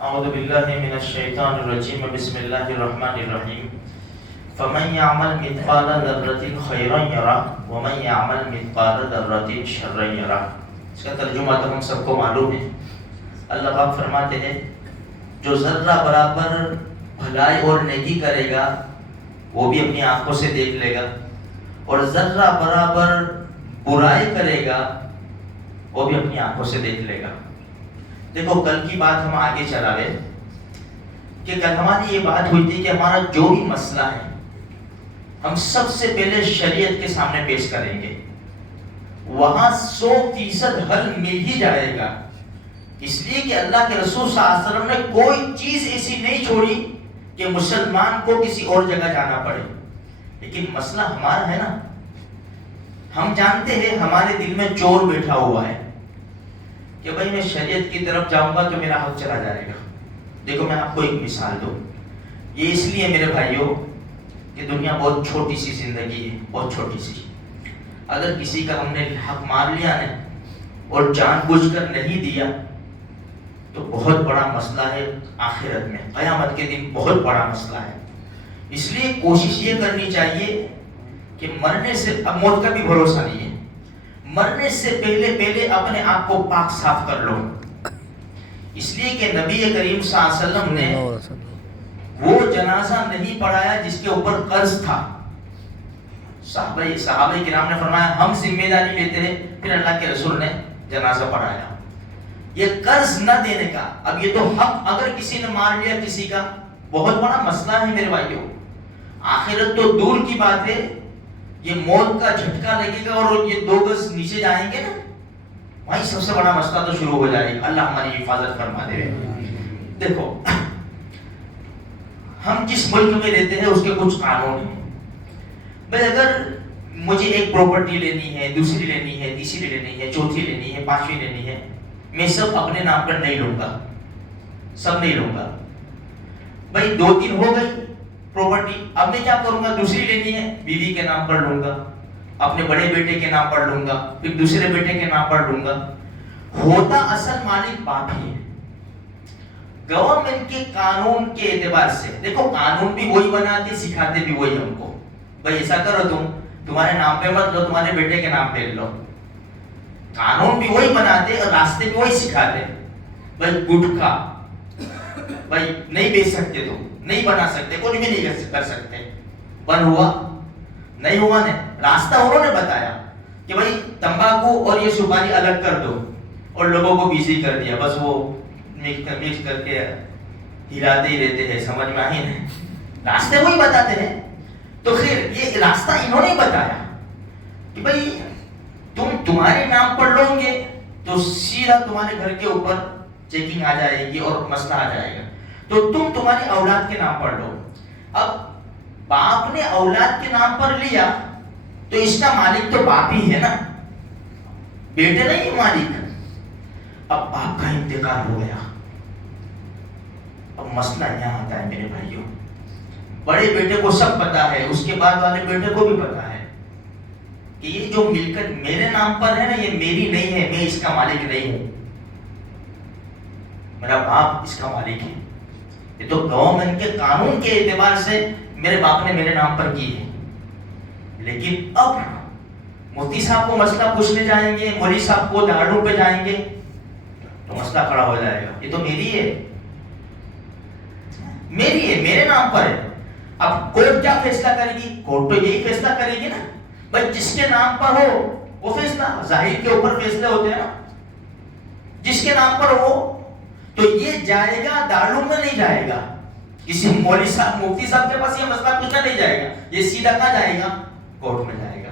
اعوذ باللہ من الشیطان الرجیم بسم اللہ الرحمن الرحیم فمن يعمل مثقال ذرة خیرا یرہ ومن يعمل مثقال ذرة شرا یرہ۔ اس کا ترجمہ تو ہم سب کو معلوم ہے۔ اللہ پاک فرماتے ہیں جو ذرہ برابر بھلائی اور نیکی کرے گا وہ بھی اپنی آنکھوں سے دیکھ لے گا، اور ذرہ برابر برائی کرے گا وہ بھی اپنی آنکھوں سے دیکھ لے گا۔ دیکھو کل کی بات ہم آگے چلا رہے کہ کل ہماری یہ بات ہوئی تھی کہ ہمارا جو بھی مسئلہ ہے ہم سب سے پہلے شریعت کے سامنے پیش کریں گے، وہاں 100% حل مل ہی جائے گا، اس لیے کہ اللہ کے رسول صلی اللہ علیہ وسلم نے کوئی چیز ایسی نہیں چھوڑی کہ مسلمان کو کسی اور جگہ جانا پڑے۔ لیکن مسئلہ ہمارا ہے نا، ہم جانتے ہیں ہمارے دل میں چور بیٹھا ہوا ہے کہ بھائی میں شریعت کی طرف جاؤں گا تو میرا حق چلا جائے گا۔ دیکھو میں آپ کو ایک مثال دوں، یہ اس لیے میرے بھائیوں کہ دنیا بہت چھوٹی سی زندگی ہے، بہت چھوٹی سی۔ اگر کسی کا ہم نے حق مار لیا نا اور جان بوجھ کر نہیں دیا تو بہت بڑا مسئلہ ہے، آخرت میں قیامت کے دن بہت بڑا مسئلہ ہے۔ اس لیے کوشش یہ کرنی چاہیے کہ مرنے سے، اب موت کا بھی بھروسہ نہیں ہے، مرنے سے پہلے اپنے آپ کو پاک صاف کر لو، اس لیے کہ نبی کریم صلی اللہ علیہ وسلم نے وہ جنازہ نہیں پڑھایا جس کے اوپر قرض تھا۔ صحابہ کرام نے فرمایا ہم ذمہ داری لیتے ہیں، پھر اللہ کے رسول نے جنازہ پڑھایا۔ یہ قرض نہ دینے کا، اب یہ تو حق اگر کسی نے مار لیا کسی کا، بہت بڑا مسئلہ ہے میرے بھائیوں۔ آخرت تو دور کی بات ہے، یہ موت کا جھٹکا لگے گا اور یہ 2 گز نیچے جائیں گے نا، وہیں سب سے بڑا مسئلہ تو شروع ہو جائے گا۔ اللہ ہماری حفاظت فرما دے۔ دیکھو ہم جس ملک میں رہتے ہیں اس کے کچھ قانون ہیں۔ بھائی اگر مجھے ایک پراپرٹی لینی ہے، دوسری لینی ہے، تیسری لینی ہے، چوتھی لینی ہے، 5ویں لینی ہے، میں سب اپنے نام پر نہیں لوں گا، سب نہیں لوں گا۔ بھائی 2-3 ہو گئی پراپرٹی، اب میں کیا کروں گا؟ دوسری لینی ہے، بیوی کے نام پر لوں گا، اپنے بڑے بیٹے کے نام پر لوں گا، پھر دوسرے بیٹے کے نام پر لوں گا۔ ہوتا اصل مالک باپ ہی ہے۔ گورنمنٹ کے قانون کے اعتبار سے دیکھو، قانون بھی وہی بناتے سکھاتے بھی وہی ہم کو، بھائی ایسا کرو تمہارے نام پہ مت لو، تمہارے بیٹے کے نام پہ لو۔ قانون بھی وہی بناتے اور راستے بھی وہی سکھاتے۔ بھائی گٹکا بھائی نہیں بیچ سکتے، تو نہیں بنا سکتے، کوئی بھی نہیں کر سکتے، بند ہوا نہیں ہوا نے، راستہ انہوں نے بتایا کہ بھائی تمباکو اور یہ سپاری الگ کر دو، اور لوگوں کو بزی کر دیا، بس وہ مکس کر کے ہلاتے ہی رہتے ہیں، سمجھ میں آئی نہیں، راستے وہی بتاتے ہیں۔ تو خیر یہ راستہ انہوں نے بتایا کہ بھائی تمہارے نام پر لو گے تو سیدھا تمہارے گھر کے اوپر چیکنگ آ جائے گی اور مسئلہ آ جائے گا، تو تمہاری اولاد کے نام پر لو۔ اب باپ نے اولاد کے نام پر لیا تو اس کا مالک تو باپ ہی ہے نا، بیٹے نہیں مالک۔ اب باپ کا انتقال ہو گیا، اب مسئلہ یہاں آتا ہے میرے بھائیوں، بڑے بیٹے کو سب پتا ہے، اس کے بعد والے بیٹے کو بھی پتا ہے کہ یہ جو ملکت میرے نام پر ہے نا، یہ میری نہیں ہے، میں اس کا مالک نہیں ہوں، میرا باپ اس کا مالک ہے۔ یہ تو گورنمنٹ کے قانون کے اعتبار سے میرے باپ نے میرے نام پر کی ہے، لیکن اب مفتی صاحب کو مسئلہ پوچھنے جائیں گے، مولوی صاحب کو دارالعلوم پہ جائیں گے تو مسئلہ کھڑا ہو جائے گا، یہ تو میری ہے، میری ہے، میرے نام پر ہے۔ اب کورٹ کیا فیصلہ کرے گی؟ کورٹ تو یہی فیصلہ کرے گی نا، بھائی جس کے نام پر ہو وہ فیصلہ، ظاہر کے اوپر فیصلے ہوتے ہیں نا، جس کے نام پر ہو تو یہ جائے گا دارالعلوم میں، نہیں جائے گا کسی مولوی صاحب مفتی صاحب کے پاس، یہ مسئلہ پوچھنا نہیں جائے گا، یہ سیدھا کہاں جائے گا؟ کورٹ میں جائے گا۔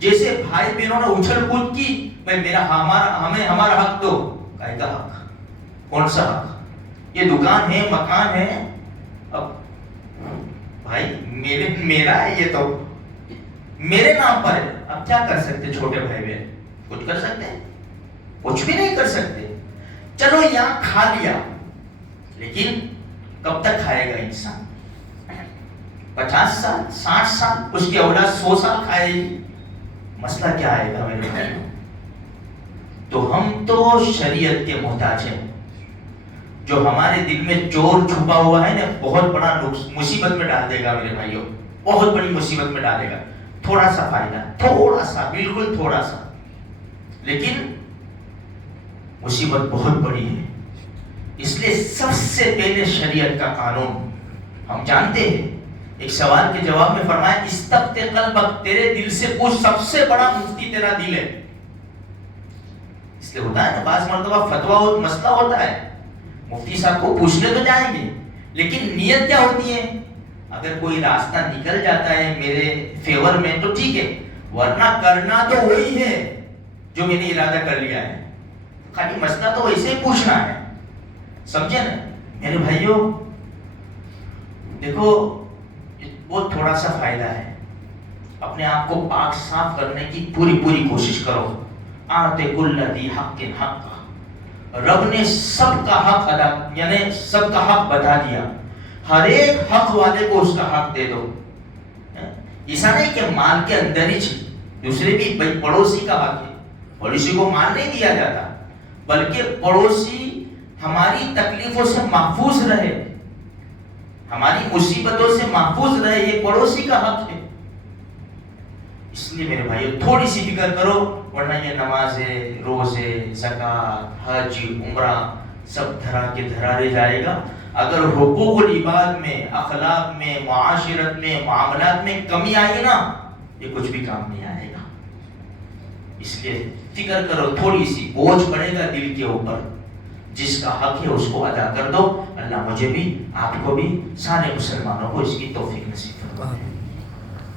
جیسے بھائی بہنوں نے اچھل کود کی، بھائی میرا ہمارا حق دو، کائے کا حق؟ کون سا حق؟ یہ دکان ہے، مکان ہے، اب بھائی میرا ہے، یہ تو میرے نام پر ہے، اب کیا کر سکتے چھوٹے بھائی بہن؟ کچھ کر سکتے ہیں؟ کچھ بھی نہیں کر سکتے۔ چلو یہاں کھا لیا، لیکن کب تک کھائے گا انسان؟ 50 سال 60 سال، اس کی اولاد 100 سال کھائے گی، مسئلہ کیا آئے گا میرے بھائی؟ تو ہم تو شریعت کے محتاج ہیں، جو ہمارے دل میں چور چھپا ہوا ہے نا بہت بڑا مصیبت میں ڈال دے گا میرے بھائیوں، بہت بڑی مصیبت میں ڈالے گا. تھوڑا سا فائدہ، تھوڑا سا، بالکل تھوڑا سا، لیکن مصیبت بہت بڑی ہے. اس لیے سب سے پہلے شریعت کا قانون ہم جانتے ہیں. ایک سوال کے جواب میں فرمایا استفت قلبک، تیرے دل سے پوچھ، سب سے بڑا مفتی تیرا دل ہے. اس لیے ہوتا ہے نا بعض مرتبہ فتویٰ اور مسئلہ ہوتا ہے، مفتی صاحب کو پوچھنے تو جائیں گے، لیکن نیت کیا ہوتی ہے؟ اگر کوئی راستہ نکل جاتا ہے میرے فیور میں تو ٹھیک ہے، ورنہ کرنا تو وہی ہے جو میں نے ارادہ کر لیا ہے. خالی مسئلہ تو ویسے ہی پوچھنا ہے، سمجھے نا میرے بھائیوں. دیکھو بہت تھوڑا سا فائدہ ہے، اپنے آپ کو پاک صاف کرنے کی پوری کوشش کرو. آتے کل ذی حق حق، رب نے سب کا حق ادا، یعنی سب کا حق بتا دیا. ہر ایک حق والے کو اس کا حق دے دو. ایسا نہیں کہ مال کے اندر ہی دوسرے بھی بھائی پڑوسی کا حق ہے، پڑوسی کو مال نہیں دیا جاتا، بلکہ پڑوسی ہماری تکلیفوں سے محفوظ رہے، ہماری مصیبتوں سے محفوظ رہے، یہ پڑوسی کا حق ہے. اس لیے میرے بھائیو تھوڑی سی فکر کرو، ورنہ یہ نمازیں، روزے، زکوٰۃ، حج، عمرہ سب دھرا کے دھرا رہ جائے گا. اگر حقوق العباد میں، اخلاق میں، معاشرت میں، معاملات میں کمی آئی نا، یہ کچھ بھی کام نہیں آئے گا. اس لیے فکر کرو، تھوڑی سی بوجھ پڑے گا دل کے اوپر، جس کا حق ہے اس کو ادا کر دو. اللہ مجھے بھی، آپ کو بھی، سارے مسلمانوں کو اس کی توفیق نصیب فرمائے.